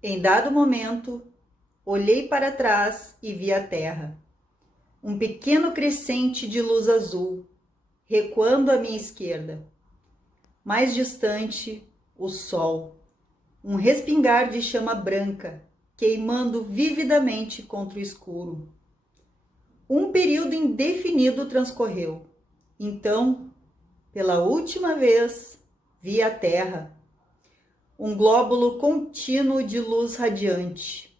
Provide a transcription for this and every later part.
Em dado momento, olhei para trás e vi a terra. Um pequeno crescente de luz azul, recuando à minha esquerda. Mais distante, o sol. Um respingar de chama branca, queimando vividamente contra o escuro. Um período indefinido transcorreu. Então, pela última vez, vi a terra. Um glóbulo contínuo de luz radiante,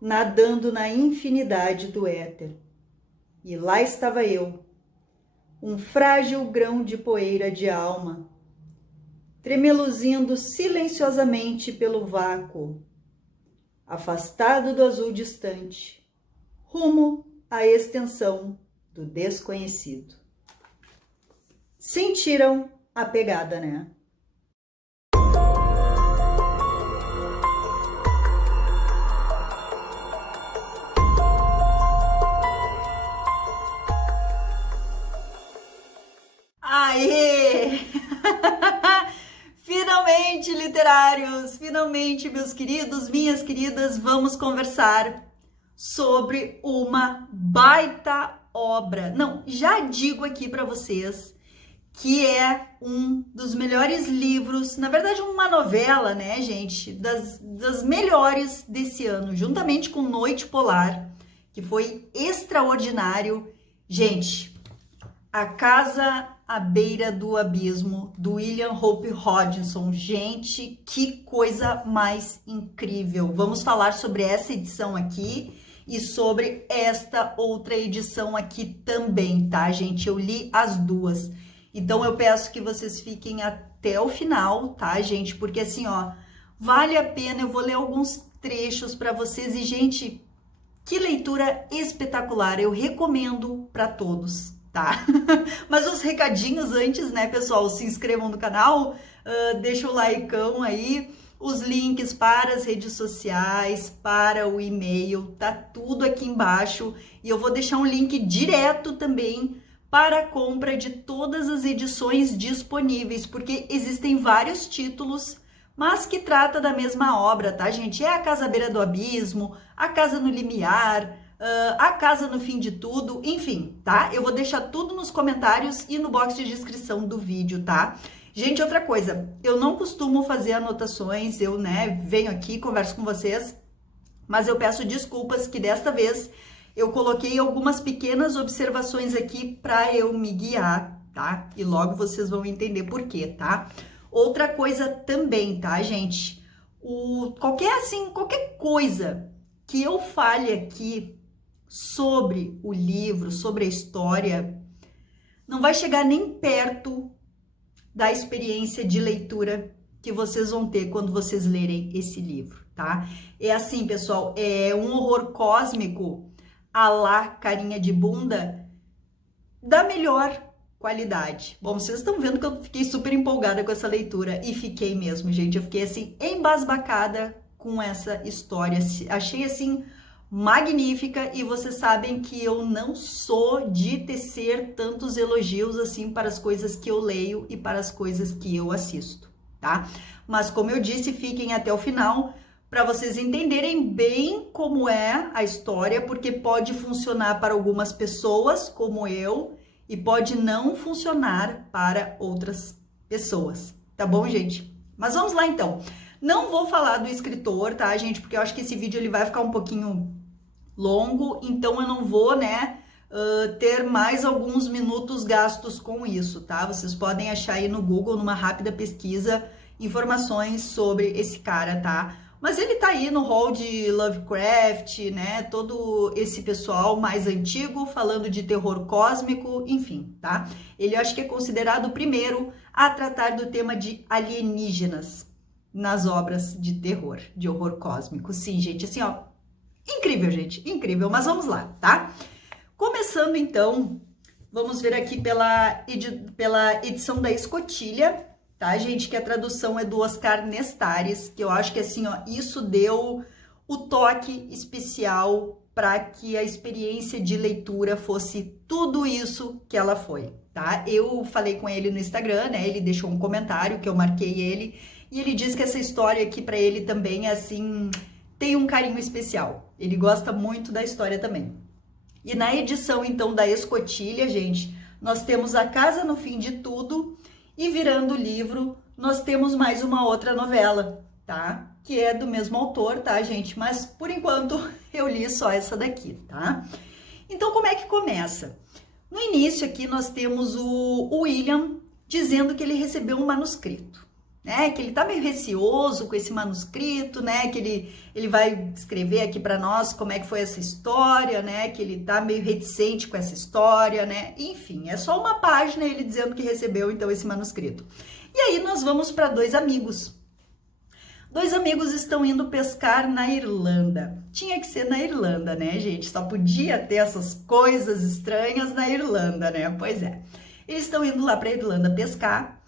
nadando na infinidade do éter. E lá estava eu, um frágil grão de poeira de alma, tremeluzindo silenciosamente pelo vácuo, afastado do azul distante, rumo à extensão do desconhecido. Sentiram a pegada, né? Aê! Finalmente, literários! Finalmente, meus queridos, minhas queridas, vamos conversar sobre uma baita obra. Não, já digo aqui para vocês que é um dos melhores livros, na verdade uma novela, né, gente, das melhores desse ano, juntamente com Noite Polar, que foi extraordinário. Gente, A Casa à Beira do Abismo, do William Hope Hodgson. Gente, que coisa mais incrível. Vamos falar sobre essa edição aqui e sobre esta outra edição aqui também, tá, gente? Eu li as duas. Então, eu peço que vocês fiquem até o final, tá, gente? Porque assim, ó, vale a pena. Eu vou ler alguns trechos para vocês e, gente, que leitura espetacular. Eu recomendo para todos, tá? Mas os recadinhos antes, né, pessoal? Se inscrevam no canal, deixa o likeão aí, os links para as redes sociais, para o e-mail, tá tudo aqui embaixo. E eu vou deixar um link direto também para a compra de todas as edições disponíveis, porque existem vários títulos, mas que trata da mesma obra, tá, gente? É A Casa à Beira do Abismo, A Casa no Limiar, A Casa no Fim de Tudo, enfim, tá? Eu vou deixar tudo nos comentários e no box de descrição do vídeo, tá? Gente, outra coisa, eu não costumo fazer anotações, eu, né, venho aqui, converso com vocês, mas eu peço desculpas que desta vez eu coloquei algumas pequenas observações aqui para eu me guiar, tá? E logo vocês vão entender por quê, tá? Outra coisa também, tá, gente? Qualquer coisa que eu fale aqui sobre o livro, sobre a história, não vai chegar nem perto da experiência de leitura que vocês vão ter quando vocês lerem esse livro, tá? É assim, pessoal, é um horror cósmico à la Carinha de Bunda da melhor qualidade. Bom, vocês estão vendo que eu fiquei super empolgada com essa leitura e fiquei mesmo, gente. Eu fiquei assim embasbacada com essa história. Achei assim magnífica e vocês sabem que eu não sou de tecer tantos elogios assim para as coisas que eu leio e para as coisas que eu assisto, tá? Mas como eu disse, fiquem até o final para vocês entenderem bem como é a história, porque pode funcionar para algumas pessoas, como eu, e pode não funcionar para outras pessoas, tá bom, gente? Mas vamos lá, então. Não vou falar do escritor, tá, gente? Porque eu acho que esse vídeo ele vai ficar um pouquinho longo, então eu não vou, né, ter mais alguns minutos gastos com isso, tá? Vocês podem achar aí no Google, numa rápida pesquisa, informações sobre esse cara, tá? Mas ele tá aí no hall de Lovecraft, né? Todo esse pessoal mais antigo falando de terror cósmico, enfim, tá? Ele acho que é considerado o primeiro a tratar do tema de alienígenas nas obras de terror, de horror cósmico. Sim, gente, assim, ó, incrível, gente, incrível. Mas vamos lá, tá? Começando então, vamos ver aqui pela edição da Escotilha, tá, gente? Que a tradução é do Oscar Nestares, que eu acho que assim, ó, isso deu o toque especial para que a experiência de leitura fosse tudo isso que ela foi, tá? Eu falei com ele no Instagram, né? Ele deixou um comentário que eu marquei ele E ele diz que essa história aqui para ele também é assim, tem um carinho especial. Ele gosta muito da história também. E na edição então da Escotilha, gente, nós temos A Casa no Fim de Tudo e virando o livro, nós temos mais uma outra novela, tá? Que é do mesmo autor, tá, gente? Mas por enquanto eu li só essa daqui, tá? Então como é que começa? No início aqui nós temos o William dizendo que ele recebeu um manuscrito, né? Que ele tá meio receoso com esse manuscrito, né? Que ele vai escrever aqui para nós como é que foi essa história, né? Que ele tá meio reticente com essa história, né? Enfim, é só uma página ele dizendo que recebeu então esse manuscrito. E aí nós vamos para dois amigos. Dois amigos estão indo pescar na Irlanda. Tinha que ser na Irlanda, né, gente? Só podia ter essas coisas estranhas na Irlanda, né? Pois é. Eles estão indo lá para a Irlanda pescar.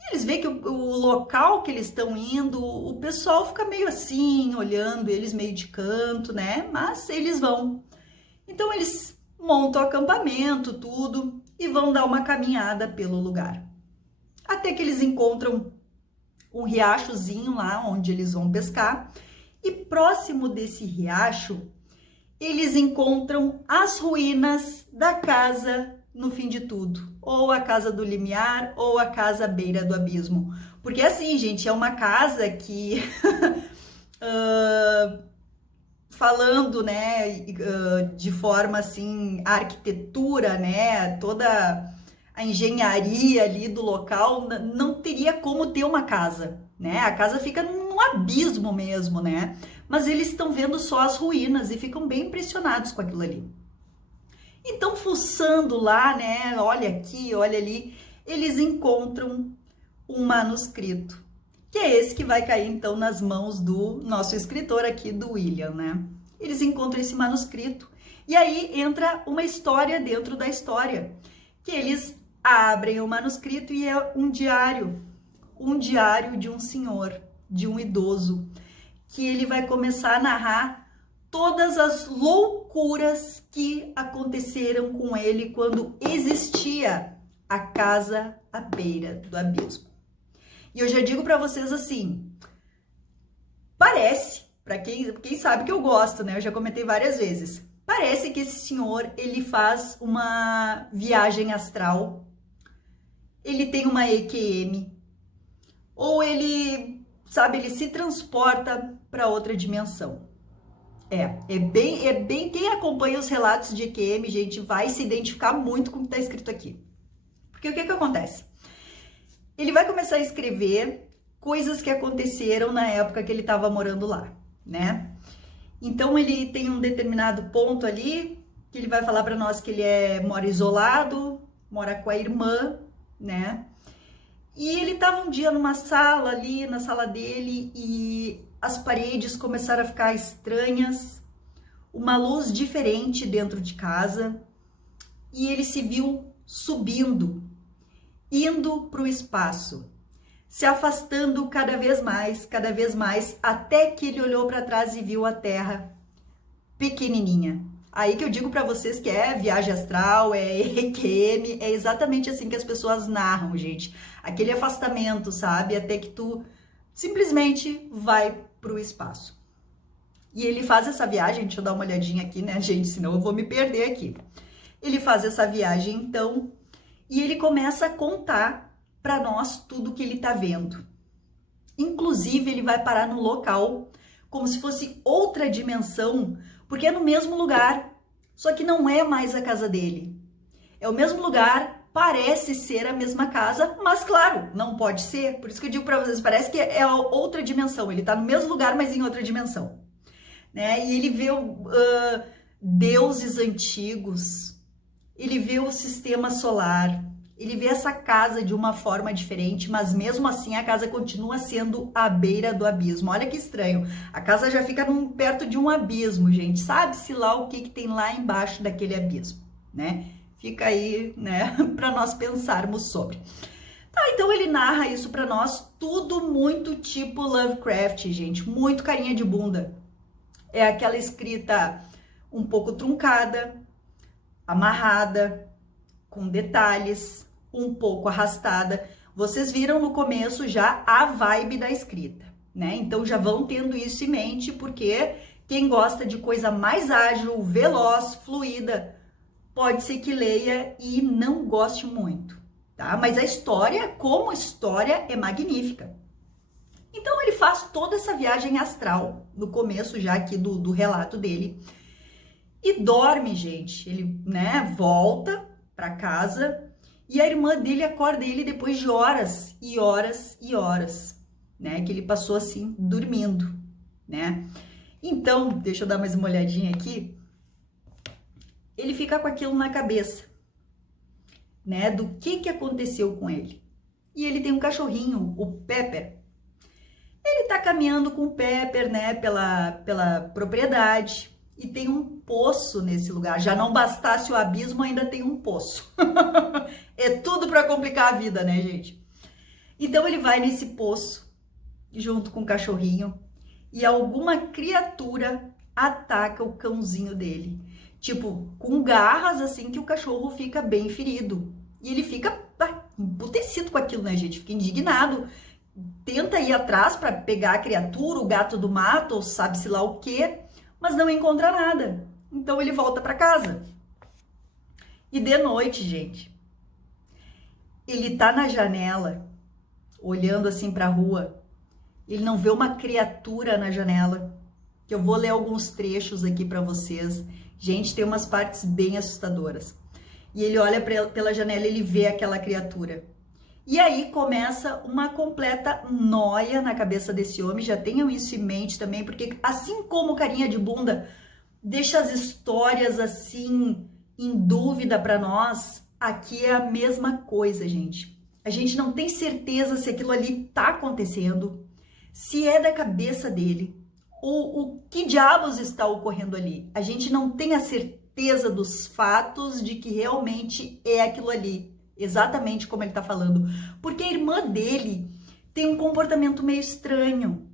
E eles veem que o local que eles estão indo, o pessoal fica meio assim, olhando eles meio de canto, né? Mas eles vão. Então eles montam o acampamento, tudo, e vão dar uma caminhada pelo lugar. Até que eles encontram um riachozinho lá onde eles vão pescar, e próximo desse riacho, eles encontram as ruínas da casa no fim de tudo, ou a casa do limiar, ou a casa à beira do abismo. Porque assim, gente, é uma casa que, falando, né, de forma assim, a arquitetura, né, toda a engenharia ali do local, não teria como ter uma casa, né? A casa fica num abismo mesmo, né? Mas eles estão vendo só as ruínas e ficam bem impressionados com aquilo ali. Então, fuçando lá, né? Olha aqui, olha ali, eles encontram um manuscrito, que é esse que vai cair então nas mãos do nosso escritor aqui, do William, né? Eles encontram esse manuscrito e aí entra uma história dentro da história, que eles abrem o manuscrito e é um diário de um senhor, de um idoso, que ele vai começar a narrar todas as loucuras que aconteceram com ele quando existia a casa à beira do abismo. E eu já digo para vocês assim, parece, para quem sabe que eu gosto, né? Eu já comentei várias vezes. Parece que esse senhor, ele faz uma viagem astral, ele tem uma EQM, ou ele, sabe, ele se transporta para outra dimensão. É bem, quem acompanha os relatos de EQM, gente, vai se identificar muito com o que está escrito aqui. Porque o que acontece? Ele vai começar a escrever coisas que aconteceram na época que ele estava morando lá, né? Então ele tem um determinado ponto ali que ele vai falar para nós que ele mora isolado, mora com a irmã, né? E ele estava um dia numa sala ali, na sala dele, e as paredes começaram a ficar estranhas, uma luz diferente dentro de casa, e ele se viu subindo, indo para o espaço, se afastando cada vez mais, até que ele olhou para trás e viu a Terra pequenininha. Aí que eu digo para vocês que é viagem astral, é EQM, é exatamente assim que as pessoas narram, gente. Aquele afastamento, sabe? Até que tu simplesmente vai pro espaço. E ele faz essa viagem, deixa eu dar uma olhadinha aqui, né, gente? Senão eu vou me perder aqui. Ele faz essa viagem, então, e ele começa a contar para nós tudo que ele tá vendo. Inclusive, ele vai parar no local como se fosse outra dimensão, porque é no mesmo lugar, só que não é mais a casa dele. É o mesmo lugar, parece ser a mesma casa, mas claro, não pode ser. Por isso que eu digo para vocês, parece que é outra dimensão. Ele tá no mesmo lugar, mas em outra dimensão, né? E ele vê deuses antigos, ele vê o sistema solar, ele vê essa casa de uma forma diferente, mas mesmo assim a casa continua sendo à beira do abismo. Olha que estranho, a casa já fica perto de um abismo, gente. Sabe-se lá o que tem lá embaixo daquele abismo, né? Fica aí, né, para nós pensarmos sobre. Tá, então ele narra isso para nós, tudo muito tipo Lovecraft, gente, muito carinha de bunda. É aquela escrita um pouco truncada, amarrada, com detalhes, um pouco arrastada, Vocês viram no começo já a vibe da escrita, né? Então já vão tendo isso em mente, porque quem gosta de coisa mais ágil, veloz, fluida, pode ser que leia e não goste muito, tá? Mas a história, como história, é magnífica. Então ele faz toda essa viagem astral, no começo já aqui do relato dele, e dorme, gente. Ele, né, volta para casa e a irmã dele acorda ele depois de horas e horas e horas, né, que ele passou assim, dormindo, né? Então, deixa eu dar mais uma olhadinha aqui. Ele fica com aquilo na cabeça, né, do que aconteceu com ele. E ele tem um cachorrinho, o Pepper. Ele tá caminhando com o Pepper, né, pela propriedade, e tem um poço nesse lugar. Já não bastasse o abismo, ainda tem um poço. É tudo para complicar a vida, né, gente? Então ele vai nesse poço, junto com o cachorrinho, e alguma criatura ataca o cãozinho dele. Tipo, com garras, assim, que o cachorro fica bem ferido. E ele fica emputecido com aquilo, né, gente? Fica indignado. Tenta ir atrás para pegar a criatura, o gato do mato, ou sabe-se lá o quê, mas não encontra nada. Então ele volta para casa. E de noite, gente, ele tá na janela, olhando assim para a rua. Ele não vê uma criatura na janela. Que eu vou ler alguns trechos aqui para vocês. Gente, tem umas partes bem assustadoras. E ele olha pela janela e ele vê aquela criatura. E aí começa uma completa nóia na cabeça desse homem. Já tenham isso em mente também, porque assim como Carinha de Bunda deixa as histórias assim em dúvida para nós, aqui é a mesma coisa, gente. A gente não tem certeza se aquilo ali tá acontecendo, se é da cabeça dele, o que diabos está ocorrendo ali. A gente não tem a certeza dos fatos de que realmente é aquilo ali, exatamente como ele está falando, porque a irmã dele tem um comportamento meio estranho.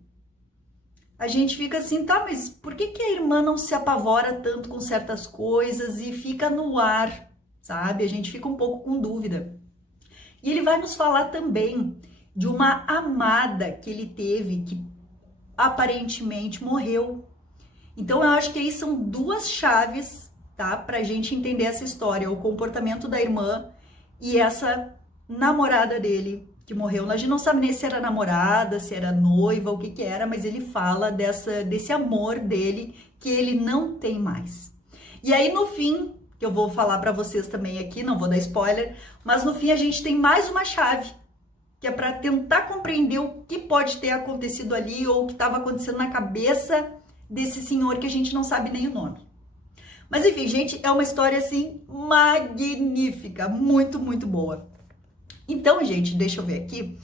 A gente fica assim, tá, mas por que a irmã não se apavora tanto com certas coisas e fica no ar, sabe? A gente fica um pouco com dúvida. E ele vai nos falar também de uma amada que ele teve, que aparentemente morreu. Então eu acho que aí são duas chaves, tá, pra gente entender essa história, o comportamento da irmã e essa namorada dele que morreu. A gente não sabe nem se era namorada, se era noiva, o que era, mas ele fala desse amor dele que ele não tem mais. E aí no fim, que eu vou falar pra vocês também aqui, não vou dar spoiler, mas no fim a gente tem mais uma chave, que é para tentar compreender o que pode ter acontecido ali ou o que estava acontecendo na cabeça desse senhor que a gente não sabe nem o nome. Mas enfim, gente, é uma história assim magnífica, muito, muito boa. Então, gente, deixa eu ver aqui.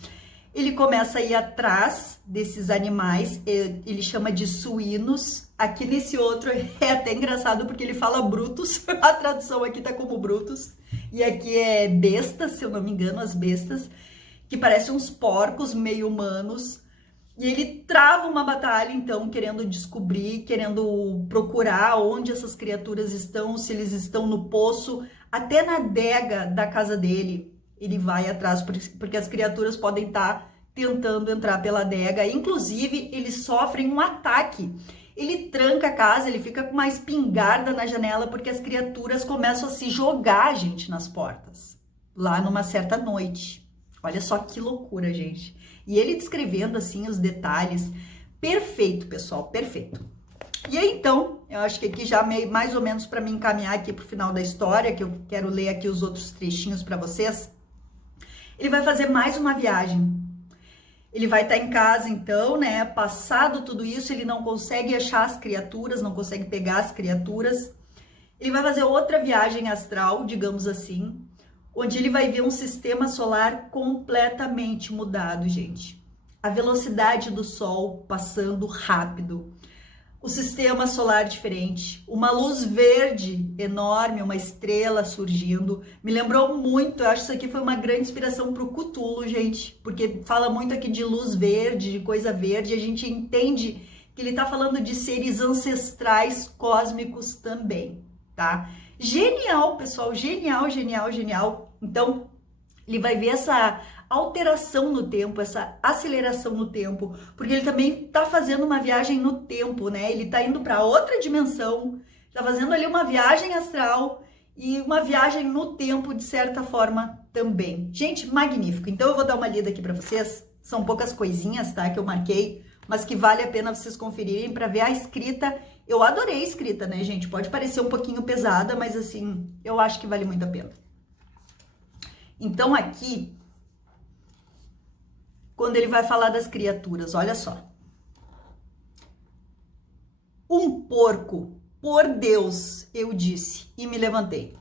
Ele começa a ir atrás desses animais, ele chama de suínos. Aqui nesse outro é até engraçado porque ele fala brutos, a tradução aqui tá como brutos. E aqui é bestas, se eu não me engano, as bestas, que parecem uns porcos meio humanos. E ele trava uma batalha, então, querendo descobrir, querendo procurar onde essas criaturas estão, se eles estão no poço, até na adega da casa dele. Ele vai atrás, porque as criaturas podem estar tentando entrar pela adega. Inclusive, eles sofrem um ataque. Ele tranca a casa, ele fica com uma espingarda na janela, porque as criaturas começam a se jogar, gente, nas portas. Lá numa certa noite. Olha só que loucura, gente. E ele descrevendo, assim, os detalhes. Perfeito, pessoal, perfeito. E aí, então, eu acho que aqui já mais ou menos para me encaminhar aqui pro final da história, que eu quero ler aqui os outros trechinhos para vocês. Ele vai fazer mais uma viagem. Ele vai estar em casa, então, né? Passado tudo isso, ele não consegue achar as criaturas, não consegue pegar as criaturas. Ele vai fazer outra viagem astral, digamos assim, onde ele vai ver um sistema solar completamente mudado, gente. A velocidade do Sol passando rápido. O sistema solar diferente, uma luz verde enorme, uma estrela surgindo, me lembrou muito, eu acho que isso aqui foi uma grande inspiração para o Cthulhu, gente, porque fala muito aqui de luz verde, de coisa verde, e a gente entende que ele está falando de seres ancestrais cósmicos também, tá? Genial, pessoal, genial, genial, genial. Então, ele vai ver essa alteração no tempo, essa aceleração no tempo, porque ele também está fazendo uma viagem no tempo, né? Ele está indo para outra dimensão, está fazendo ali uma viagem astral e uma viagem no tempo, de certa forma, também. Gente, magnífico. Então eu vou dar uma lida aqui para vocês. São poucas coisinhas, tá, que eu marquei, mas que vale a pena vocês conferirem para ver a escrita. Eu adorei a escrita, né, gente? Pode parecer um pouquinho pesada, mas assim, eu acho que vale muito a pena. Então aqui, quando ele vai falar das criaturas, olha só. Um porco, por Deus, eu disse, e me levantei.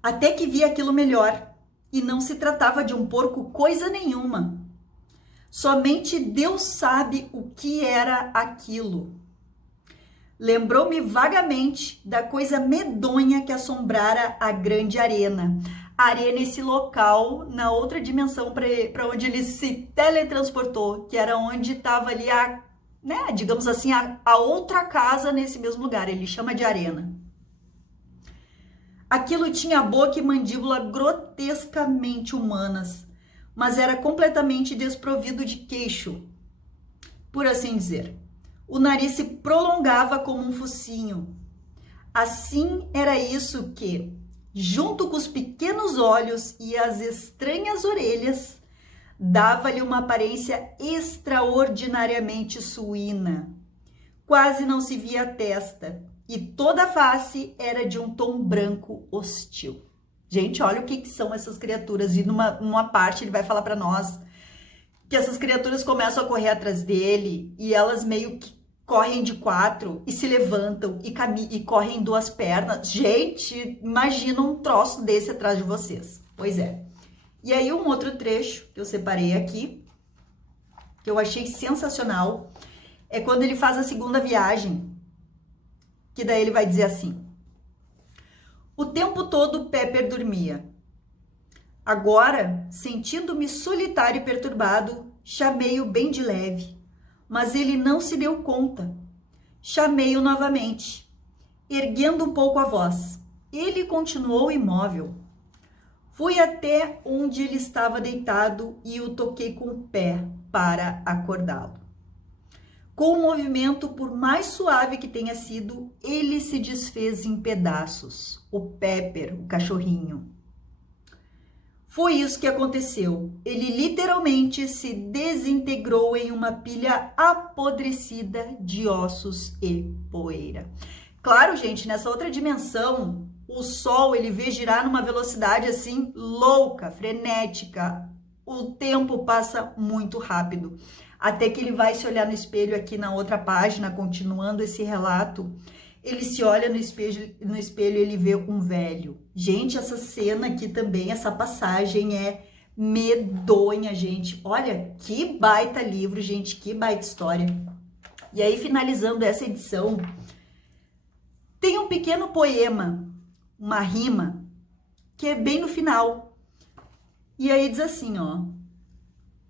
Até que vi aquilo melhor, e não se tratava de um porco coisa nenhuma. Somente Deus sabe o que era aquilo. Lembrou-me vagamente da coisa medonha que assombrara a grande arena. A arena, esse local, na outra dimensão para onde ele se teletransportou, que era onde estava ali digamos assim, a outra casa nesse mesmo lugar. Ele chama de arena. Aquilo tinha boca e mandíbula grotescamente humanas, mas era completamente desprovido de queixo, por assim dizer. O nariz se prolongava como um focinho. Assim era isso que, junto com os pequenos olhos e as estranhas orelhas, dava-lhe uma aparência extraordinariamente suína. Quase não se via a testa, e toda a face era de um tom branco hostil. Gente, olha o que são essas criaturas. E numa parte ele vai falar para nós que essas criaturas começam a correr atrás dele e elas meio que correm de quatro e se levantam e correm em duas pernas. Gente, imagina um troço desse atrás de vocês. Pois é. E aí um outro trecho que eu separei aqui, que eu achei sensacional, é quando ele faz a segunda viagem, que daí ele vai dizer assim: o tempo todo Pepper dormia. Agora, sentindo-me solitário e perturbado, chamei-o bem de leve, mas ele não se deu conta. Chamei-o novamente, erguendo um pouco a voz. Ele continuou imóvel. Fui até onde ele estava deitado e o toquei com o pé para acordá-lo. Com o movimento, por mais suave que tenha sido, ele se desfez em pedaços. O Pepper, o cachorrinho. Foi isso que aconteceu. Ele literalmente se desintegrou em uma pilha apodrecida de ossos e poeira. Claro, gente, nessa outra dimensão, o Sol ele vê girar numa velocidade assim louca, frenética. O tempo passa muito rápido. Até que ele vai se olhar no espelho aqui na outra página, continuando esse relato. Ele se olha no espelho e ele vê um velho. Gente, essa cena aqui também, essa passagem é medonha, gente. Olha, que baita livro, gente, que baita história. E aí, finalizando essa edição, tem um pequeno poema, uma rima, que é bem no final. E aí diz assim, ó: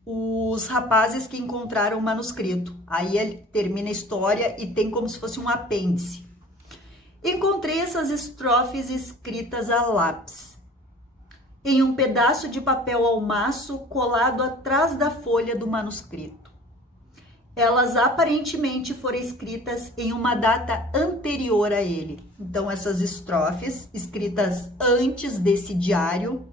os rapazes que encontraram o manuscrito. Aí ele termina a história e tem como se fosse um apêndice. Encontrei essas estrofes escritas a lápis, em um pedaço de papel almaço colado atrás da folha do manuscrito. Elas aparentemente foram escritas em uma data anterior a ele. Então, essas estrofes, escritas antes desse diário,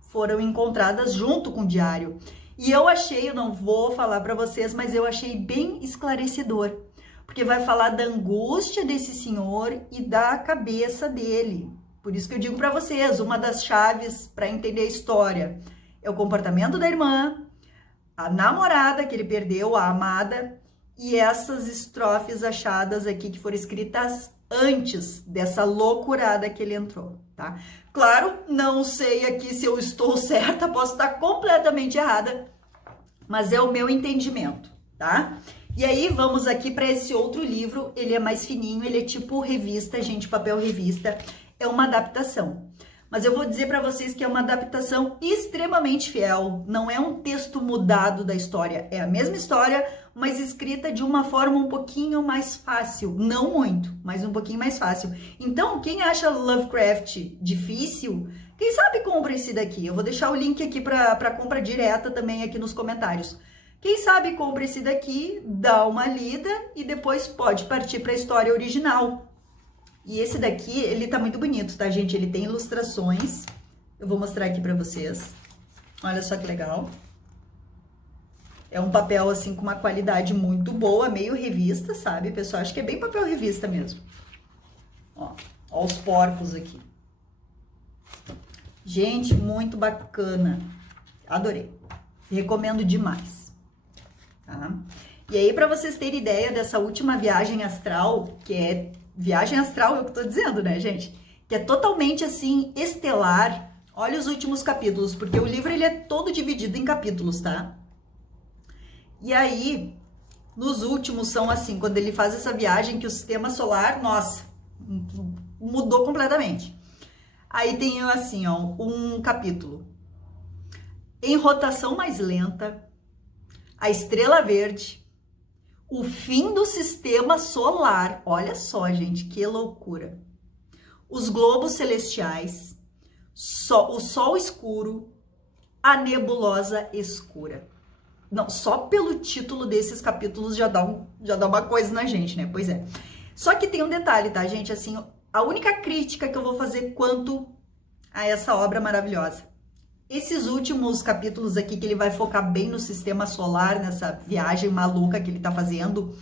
foram encontradas junto com o diário. E eu achei, eu não vou falar para vocês, mas eu achei bem esclarecedor. Porque vai falar da angústia desse senhor e da cabeça dele. Por isso que eu digo para vocês, uma das chaves para entender a história é o comportamento da irmã, a namorada que ele perdeu, a amada, e essas estrofes achadas aqui que foram escritas antes dessa loucurada que ele entrou, tá? Claro, não sei aqui se eu estou certa, posso estar completamente errada, mas é o meu entendimento, tá? E aí vamos aqui para esse outro livro, ele é mais fininho, ele é tipo revista, gente, papel revista, é uma adaptação. mas eu vou dizer para vocês que é uma adaptação extremamente fiel, não é um texto mudado da história, é a mesma história, mas escrita de uma forma um pouquinho mais fácil, não muito, mas um pouquinho mais fácil. Então, quem acha Lovecraft difícil, quem sabe compra esse daqui. Eu vou deixar o link aqui para compra direta também aqui nos comentários. Quem sabe compra esse daqui, dá uma lida e depois pode partir para a história original. E esse daqui, ele tá muito bonito, tá, gente? Ele tem ilustrações. Eu vou mostrar aqui pra vocês. Olha só que legal. É um papel, assim, com uma qualidade muito boa, meio revista, sabe, pessoal? Acho que é bem papel revista mesmo. Ó os porcos aqui. Gente, muito bacana. Adorei. Recomendo demais. Tá? E aí, pra vocês terem ideia dessa última viagem astral, que é... Viagem astral é o que eu tô dizendo, né, gente? Que é totalmente, assim, estelar. Olha os últimos capítulos, porque o livro, ele é todo dividido em capítulos, tá? E aí, nos últimos são assim, quando ele faz essa viagem que o sistema solar, nossa, mudou completamente. Aí tem, assim, ó, um capítulo. Em rotação mais lenta, a estrela verde... O fim do sistema solar. Olha só, gente, que loucura. Os globos celestiais, o sol escuro, a nebulosa escura. Não, só pelo título desses capítulos já dá uma coisa na gente, né? Pois é. Só que tem um detalhe, tá, gente? Assim, a única crítica que eu vou fazer quanto a essa obra maravilhosa. Esses últimos capítulos aqui, que ele vai focar bem no sistema solar, nessa viagem maluca que ele tá fazendo,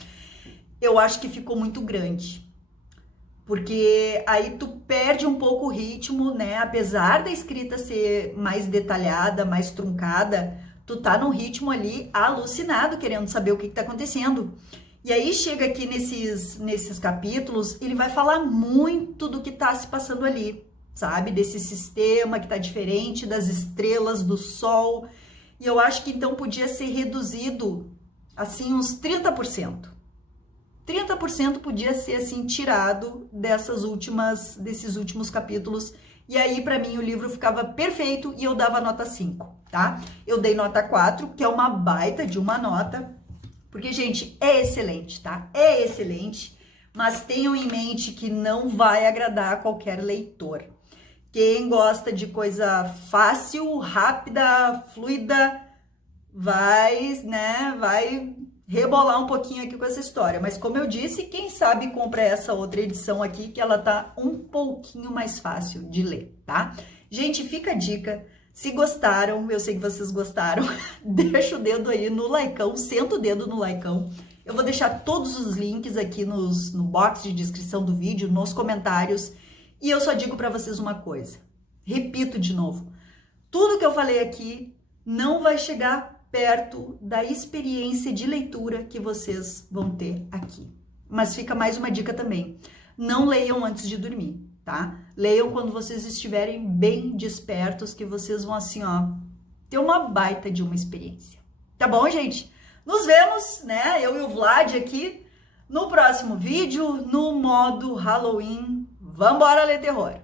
eu acho que ficou muito grande. Porque aí tu perde um pouco o ritmo, né? Apesar da escrita ser mais detalhada, mais truncada, tu tá num ritmo ali alucinado, querendo saber o que tá acontecendo. E aí chega aqui nesses capítulos, ele vai falar muito do que tá se passando ali. Sabe, desse sistema que tá diferente das estrelas, do sol. E eu acho que então podia ser reduzido, assim, uns 30%. 30% podia ser, assim, tirado desses últimos capítulos. E aí, pra mim, o livro ficava perfeito e eu dava nota 5, tá? Eu dei nota 4, que é uma baita de uma nota. Porque, gente, é excelente, tá? É excelente. Mas tenham em mente que não vai agradar a qualquer leitor. Quem gosta de coisa fácil, rápida, fluida, vai rebolar um pouquinho aqui com essa história. Mas como eu disse, quem sabe compra essa outra edição aqui, que ela tá um pouquinho mais fácil de ler, tá? Gente, fica a dica. Se gostaram, eu sei que vocês gostaram, deixa o dedo aí no likeão, senta o dedo no likeão. Eu vou deixar todos os links aqui no box de descrição do vídeo, nos comentários. E eu só digo para vocês uma coisa, repito de novo, tudo que eu falei aqui não vai chegar perto da experiência de leitura que vocês vão ter aqui. Mas fica mais uma dica também, não leiam antes de dormir, tá? Leiam quando vocês estiverem bem despertos, que vocês vão assim, ó, ter uma baita de uma experiência. Tá bom, gente? Nos vemos, né, eu e o Vlad aqui, no próximo vídeo, no modo Halloween. Vambora ler terror!